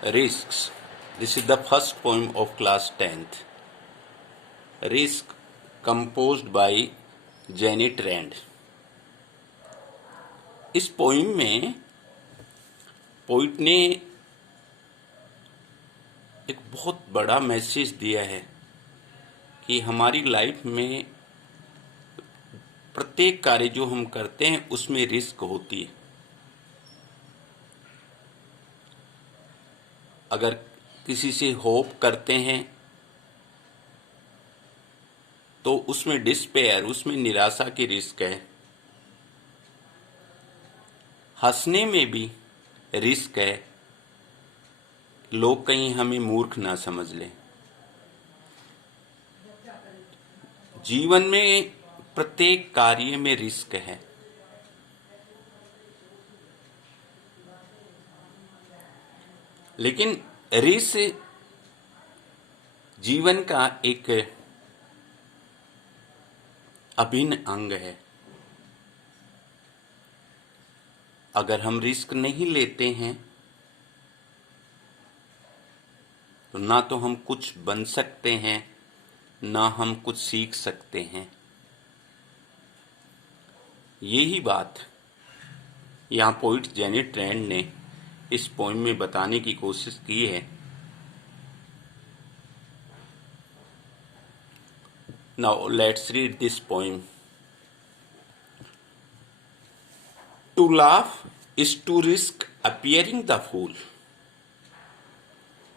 Risks. This is the first poem of class 10th. Risk, composed by Janet Rand. इस poem में poet ने एक बहुत बड़ा मैसेज दिया है कि हमारी लाइफ में प्रत्येक कार्य जो हम करते हैं उसमें रिस्क होती है। अगर किसी से होप करते हैं तो उसमें डिस्पेयर, उसमें निराशा की रिस्क है। हंसने में भी रिस्क है, लोग कहीं हमें मूर्ख ना समझ लें। जीवन में प्रत्येक कार्य में रिस्क है। लेकिन रिस्क जीवन का एक अभिन्न अंग है। अगर हम रिस्क नहीं लेते हैं तो ना तो हम कुछ बन सकते हैं, ना हम कुछ सीख सकते हैं। यही बात यहाँ पोइट जेनेट रैंड ने इस पोइम में बताने की कोशिश की है। Now let's read this poem. To laugh is to risk appearing the fool.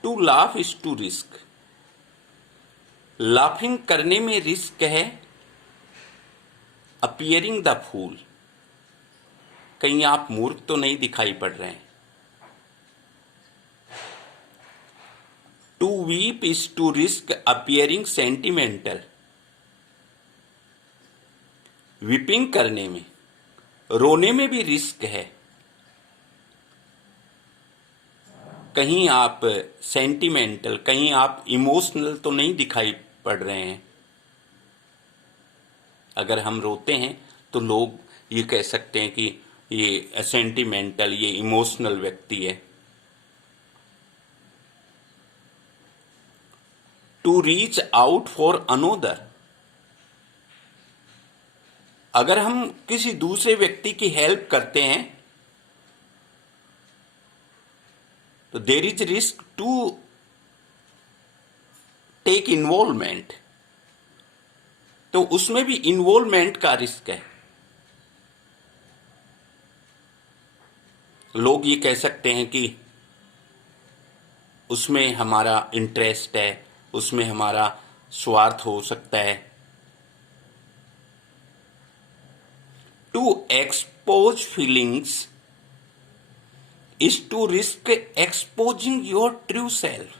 To laugh is to risk. Laughing करने में रिस्क है। Appearing the fool. कहीं आप मूर्ख तो नहीं दिखाई पड़ रहे हैं। To weep is to risk appearing sentimental. Weeping करने में, रोने में भी रिस्क है। कहीं आप सेंटिमेंटल, कहीं आप इमोशनल तो नहीं दिखाई पड़ रहे हैं। अगर हम रोते हैं तो लोग ये कह सकते हैं कि ये सेंटिमेंटल, ये इमोशनल व्यक्ति है। To reach out for another, अगर हम किसी दूसरे व्यक्ति की हेल्प करते हैं तो there is risk to take involvement, तो उसमें भी इन्वॉल्वमेंट का रिस्क है। लोग ये कह सकते हैं कि उसमें हमारा इंटरेस्ट है, उसमें हमारा स्वार्थ हो सकता है। To expose feelings is to risk exposing your true self.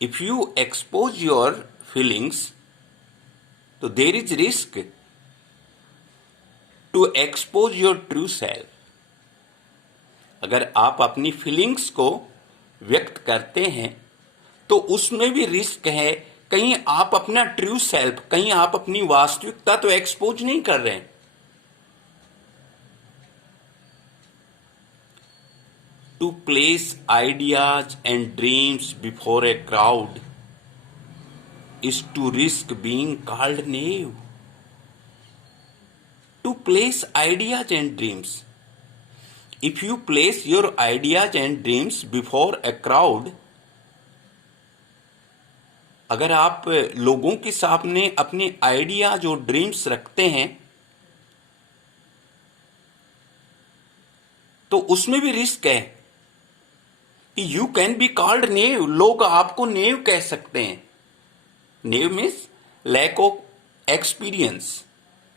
If you expose your feelings, तो there is risk to expose your true self. अगर आप अपनी फीलिंग्स को व्यक्त करते हैं तो उसमें भी रिस्क है। कहीं आप अपना ट्रू सेल्फ, कहीं आप अपनी वास्तविकता तो एक्सपोज नहीं कर रहे हैं। To place ideas and dreams before a crowd is to risk being called naive. To place ideas and dreams, if you place your ideas and dreams before a crowd, अगर आप लोगों के सामने अपने आइडियाज और ड्रीम्स रखते हैं तो उसमें भी रिस्क है कि यू कैन बी कॉल्ड नेव। लोग आपको नेव कह सकते हैं। नेव मीन्स लैक ऑफ एक्सपीरियंस।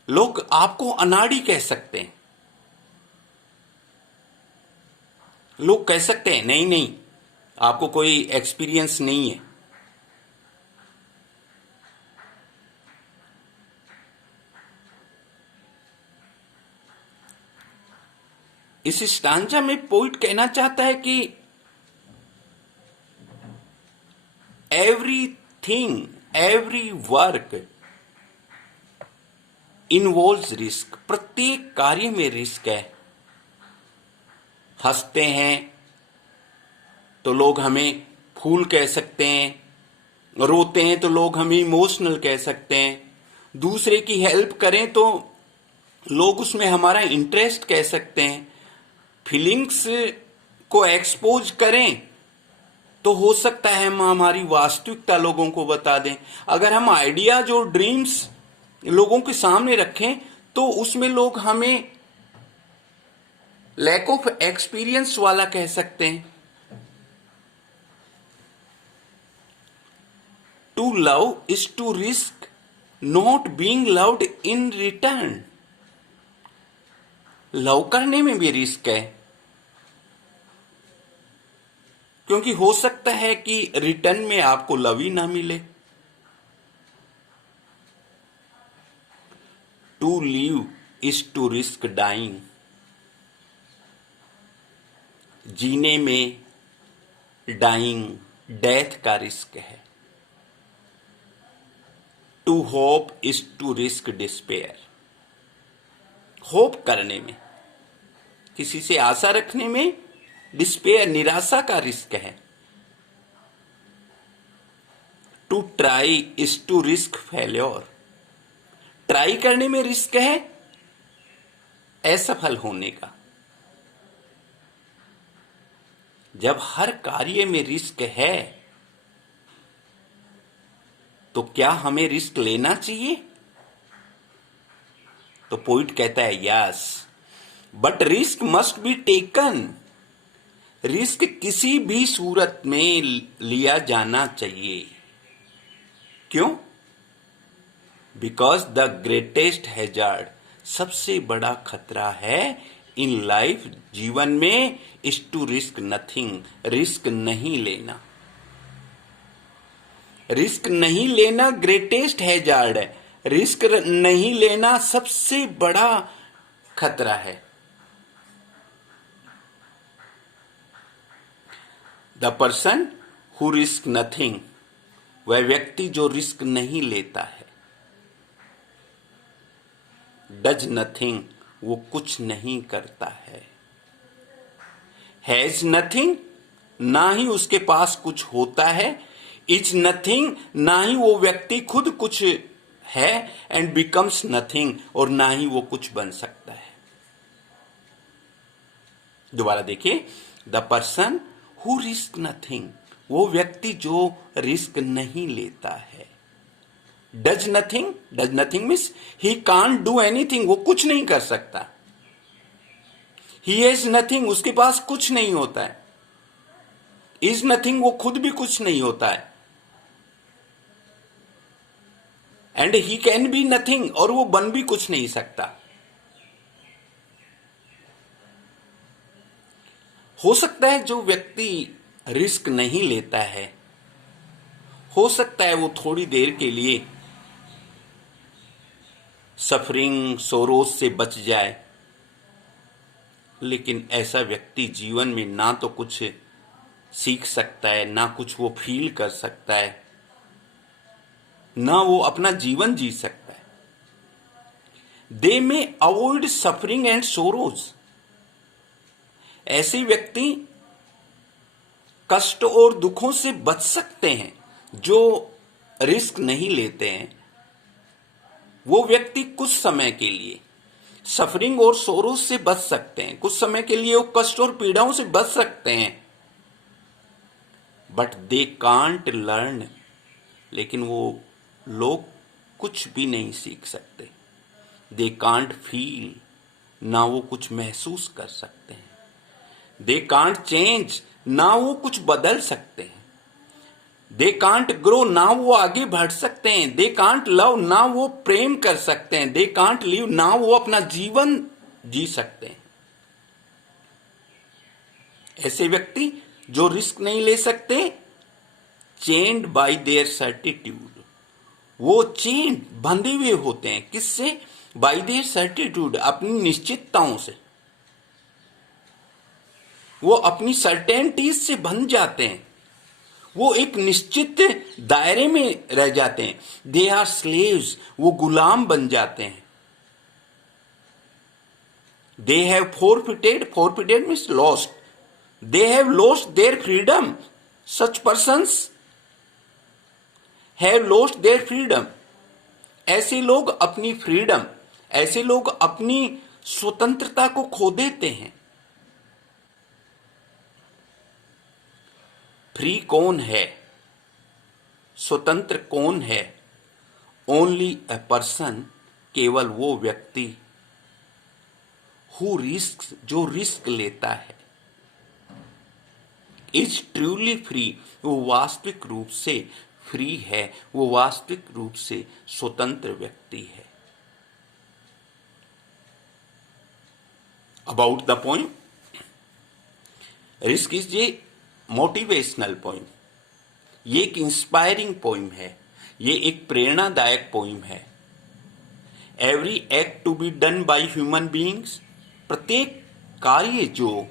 लोग आपको अनाड़ी कह सकते हैं। लोग कह सकते हैं नहीं नहीं, आपको कोई एक्सपीरियंस नहीं है। इस स्टांजा में पोइट कहना चाहता है कि everything, every work involves risk. प्रत्येक कार्य में रिस्क है। हंसते हैं तो लोग हमें फूल कह सकते हैं, रोते हैं तो लोग हमें इमोशनल कह सकते हैं, दूसरे की हेल्प करें तो लोग उसमें हमारा इंटरेस्ट कह सकते हैं, फीलिंग्स को एक्सपोज करें तो हो सकता है हम हमारी वास्तविकता लोगों को बता दें। अगर हम आइडियाज और ड्रीम्स लोगों के सामने रखें तो उसमें लोग हमें लैक ऑफ एक्सपीरियंस वाला कह सकते हैं। To love is to risk not being loved in return. Love करने में भी रिस्क है, क्योंकि हो सकता है कि रिटर्न में आपको लव ही ना मिले। To live is to risk dying. जीने में डाइंग, डेथ का रिस्क है। To hope is to risk despair. Hope करने में, किसी से आशा रखने में डिस्पेयर, निराशा का रिस्क है। To try is to risk failure. Try करने में रिस्क है असफल होने का। जब हर कार्य में रिस्क है तो क्या हमें रिस्क लेना चाहिए? तो पोइट कहता है yes, but risk must be taken. Risk किसी भी सूरत में लिया जाना चाहिए। क्यों? बिकॉज द ग्रेटेस्ट हैजार्ड, सबसे बड़ा खतरा है इन लाइफ, जीवन में, is to risk nothing. Risk नहीं लेना। रिस्क नहीं लेना ग्रेटेस्ट हैजार्ड है। रिस्क नहीं लेना सबसे बड़ा खतरा है। The person who risk nothing, वह व्यक्ति जो रिस्क नहीं लेता है। डज नथिंग, वो कुछ नहीं करता है। हैज नथिंग, ना ही उसके पास कुछ होता है। इज नथिंग, ना ही वो व्यक्ति खुद कुछ है। एंड बिकम्स नथिंग, और ना ही वो कुछ बन सकता है। दोबारा देखिए, the person who risk nothing, वो व्यक्ति जो रिस्क नहीं लेता है। Does nothing, does nothing means he can't do anything, वो कुछ नहीं कर सकता। ही हैज नथिंग, उसके पास कुछ नहीं होता है। इज नथिंग, वो खुद भी कुछ नहीं होता है। And he can be nothing, और वो बन भी कुछ नहीं सकता। हो सकता है जो व्यक्ति रिस्क नहीं लेता है, हो सकता है वो थोड़ी देर के लिए सफरिंग, सोरोज से बच जाए, लेकिन ऐसा व्यक्ति जीवन में ना तो कुछ सीख सकता है, ना कुछ वो फील कर सकता है, ना वो अपना जीवन जी सकता है। दे मे अवॉइड सफरिंग एंड सोरोज। ऐसे व्यक्ति कष्ट और दुखों से बच सकते हैं जो रिस्क नहीं लेते हैं। वो व्यक्ति कुछ समय के लिए सफरिंग और सोरोज से बच सकते हैं, कुछ समय के लिए वो कष्ट और पीड़ाओं से बच सकते हैं। बट दे कांट लर्न, लेकिन वो लोग कुछ भी नहीं सीख सकते। दे कांट फील, ना वो कुछ महसूस कर सकते हैं। दे कांट चेंज, ना वो कुछ बदल सकते हैं। दे कांट ग्रो, ना वो आगे बढ़ सकते हैं। दे कांट लव, ना वो प्रेम कर सकते हैं। दे कांट लिव, ना वो अपना जीवन जी सकते हैं। ऐसे व्यक्ति जो रिस्क नहीं ले सकते, चेन्ड बाय देयर सर्टिट्यूड, वो चेन बंधे हुए होते हैं। किससे? बाय देयर सर्टिट्यूड, अपनी निश्चितताओं से। वो अपनी सर्टेनिटीज से बंध जाते हैं। वो एक निश्चित दायरे में रह जाते हैं। दे आर स्लेव्स, वो गुलाम बन जाते हैं। they have forfeited means lost, they have lost their freedom. Such persons have lost their freedom. ऐसे लोग अपनी फ्रीडम, ऐसे लोग अपनी स्वतंत्रता को खो देते हैं। फ्री कौन है, स्वतंत्र कौन है? ओनली अ पर्सन, केवल वो व्यक्ति हु रिस्क, जो रिस्क लेता है, इज ट्रूली फ्री, वो वास्तविक रूप से फ्री है, वो वास्तविक रूप से स्वतंत्र व्यक्ति है। About the poem, risk is a motivational poem, ये एक इंस्पायरिंग पोइम है, ये एक प्रेरणादायक पोइम है। Every act to be done by human beings, प्रत्येक कार्य जो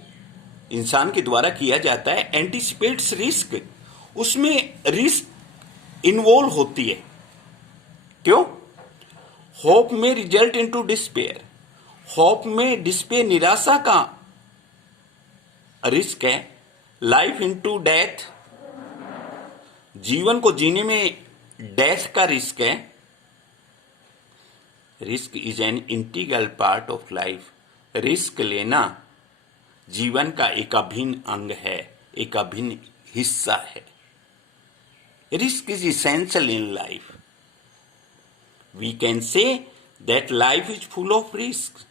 इंसान के द्वारा किया जाता है, एंटिसिपेट्स रिस्क, उसमें रिस्क इन्वॉल्व होती है। क्यों? होप में रिजल्ट इनटू डिस्पेयर, होप में डिस्पेयर, निराशा का रिस्क है। लाइफ इनटू डेथ, जीवन को जीने में डेथ का रिस्क है। Risk is an integral part of life, risk लेना जीवन का एक अभिन्न अंग है, एक अभिन्न हिस्सा है। Risk is essential in life. We can say that life is full of risk,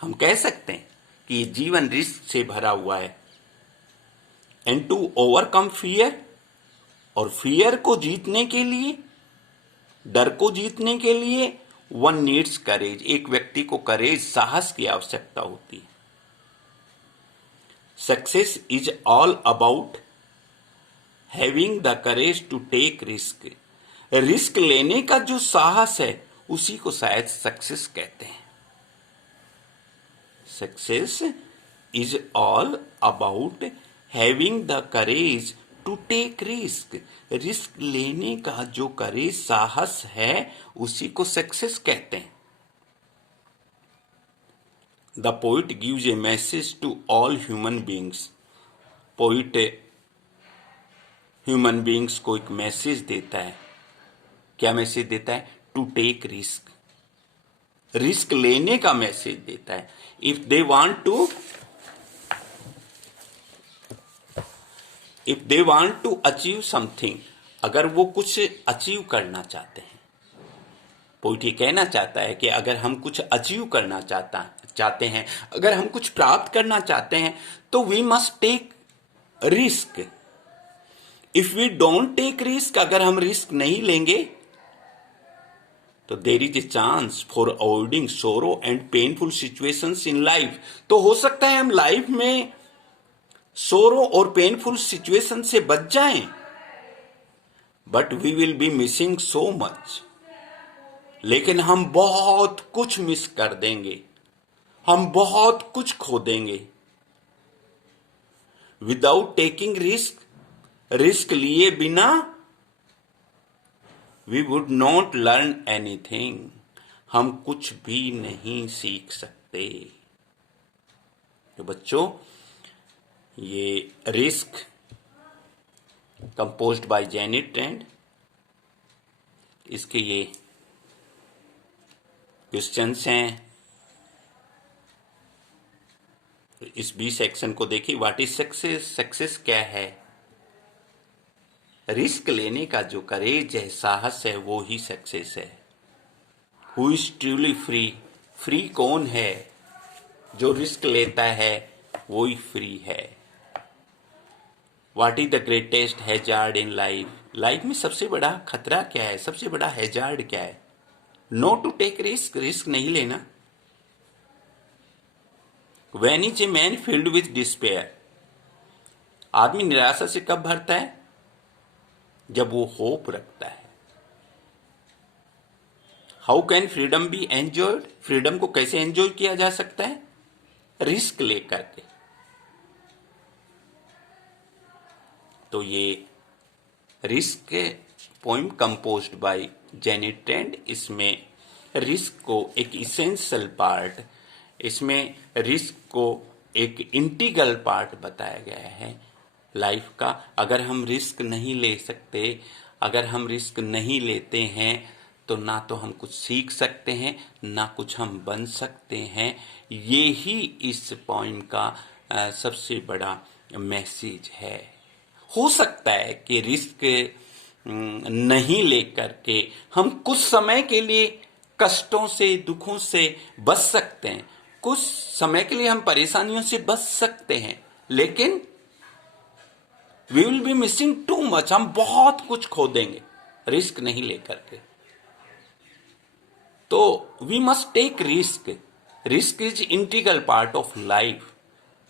हम कह सकते हैं कि ये जीवन रिस्क से भरा हुआ है। एंड टू ओवरकम फियर, और फियर को जीतने के लिए, डर को जीतने के लिए, वन नीड्स करेज, एक व्यक्ति को करेज, साहस की आवश्यकता होती है। Success is all about having the courage to take risk, risk लेने का जो साहस है उसी को शायद सक्सेस कहते हैं। Success is all about having the courage to take risk, risk लेने का जो करेज, साहस है, उसी को सक्सेस कहते हैं। The poet gives a message to all human beings, poet human beings को एक मैसेज देता है। क्या मैसेज देता है? टू टेक रिस्क, रिस्क लेने का मैसेज देता है। If they want to achieve something, अगर वो कुछ अचीव करना चाहते हैं, पोइट ये कहना चाहता है कि अगर हम कुछ अचीव करना चाहते हैं, अगर हम कुछ प्राप्त करना चाहते हैं, तो we must take risk. If we don't take risk, अगर हम रिस्क नहीं लेंगे, तो there is a chance for avoiding sorrow and painful situations in life, तो हो सकता है हम लाइफ में सोरो और पेनफुल सिचुएशन से बच जाएं, but we will be missing so much, लेकिन हम बहुत कुछ मिस कर देंगे, हम बहुत कुछ खो देंगे। विदाउट टेकिंग रिस्क, रिस्क लिए बिना we would not learn anything, हम कुछ भी नहीं सीख सकते। तो बच्चों, ये risk composed by Janet Trend, इसके ये क्वेश्चंस हैं। इस बी सेक्शन को देखिए। व्हाट इज सक्सेस, सक्सेस क्या है? रिस्क लेने का जो करेज है, साहस है, वो ही सक्सेस है। Who is truly free, free कौन है? जो रिस्क लेता है वो ही फ्री है। What is the greatest hazard in life, life में सबसे बड़ा खतरा क्या है, सबसे बड़ा हैजार्ड क्या है? No to take risk, risk नहीं लेना। When is a man filled with despair, आदमी निराशा से कब भरता है? जब वो होप रखता है। How can freedom be enjoyed, freedom को कैसे एंजॉय किया जा सकता है? रिस्क लेकर के। तो ये risk poem composed by Janet trend, इसमें रिस्क को एक इसेंशियल पार्ट, इसमें रिस्क को एक इंटीग्रल पार्ट बताया गया है लाइफ का। अगर हम रिस्क नहीं ले सकते, अगर हम रिस्क नहीं लेते हैं, तो ना तो हम कुछ सीख सकते हैं, ना कुछ हम बन सकते हैं। ये ही इस पॉइंट का सबसे बड़ा मैसेज है। हो सकता है कि रिस्क नहीं लेकर के हम कुछ समय के लिए कष्टों से, दुखों से बच सकते हैं, कुछ समय के लिए हम परेशानियों से बच सकते हैं, लेकिन we will be missing too much. हम बहुत कुछ खो देंगे रिस्क नहीं लेकर के। तो we must take risk. Risk is integral part of life.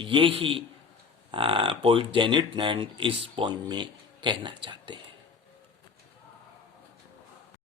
ये ही पोइट जेनिट नैन इस पोइम में कहना चाहते हैं।